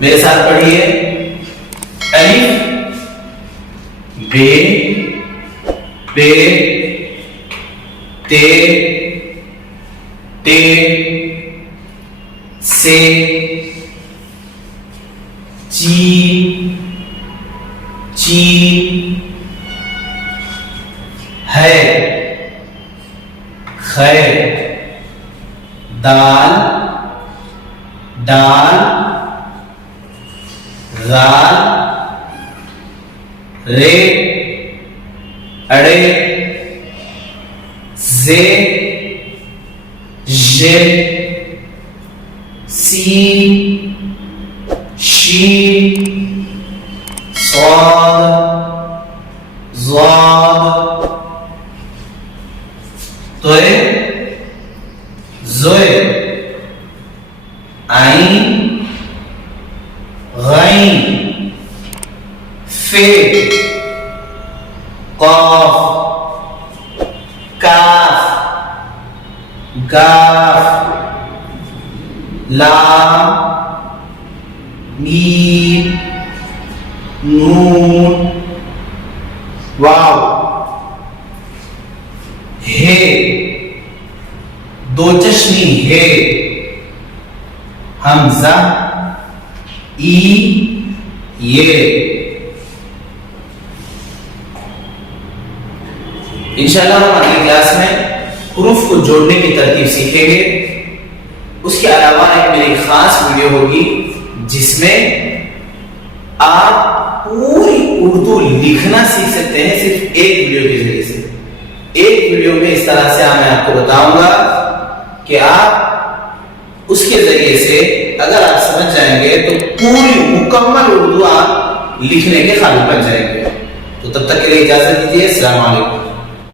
मेरे साथ पढ़िए, अलिफ बे पे ते टे से ची ची है खै दाल दाल राल रे अड़े जे जे सी शी स्वाद ज़ाद तोय ज़ोय आइन गैन फे क़ाफ काफ गाफ लाम मीम नून वाव हे दो चश्मी हे हमजा ई ये। इंशाल्लाह हम अगली क्लास में हुरूफ को जोड़ने की तरकीब सीखेंगे। उसके अलावा एक मेरी खास वीडियो होगी जिसमें आप पूरी उर्दू लिखना सीख सकते हैं सिर्फ एक वीडियो के जरिए से। एक वीडियो में इस तरह से मैं आपको बताऊंगा कि आप उसके जरिए से अगर आप समझ जाएंगे तो पूरी मुकम्मल उर्दू आप लिखने के काबिल बन जाएंगे। तो तब तक के लिए इजाजत दीजिए। अस्सलाम वालेकुम।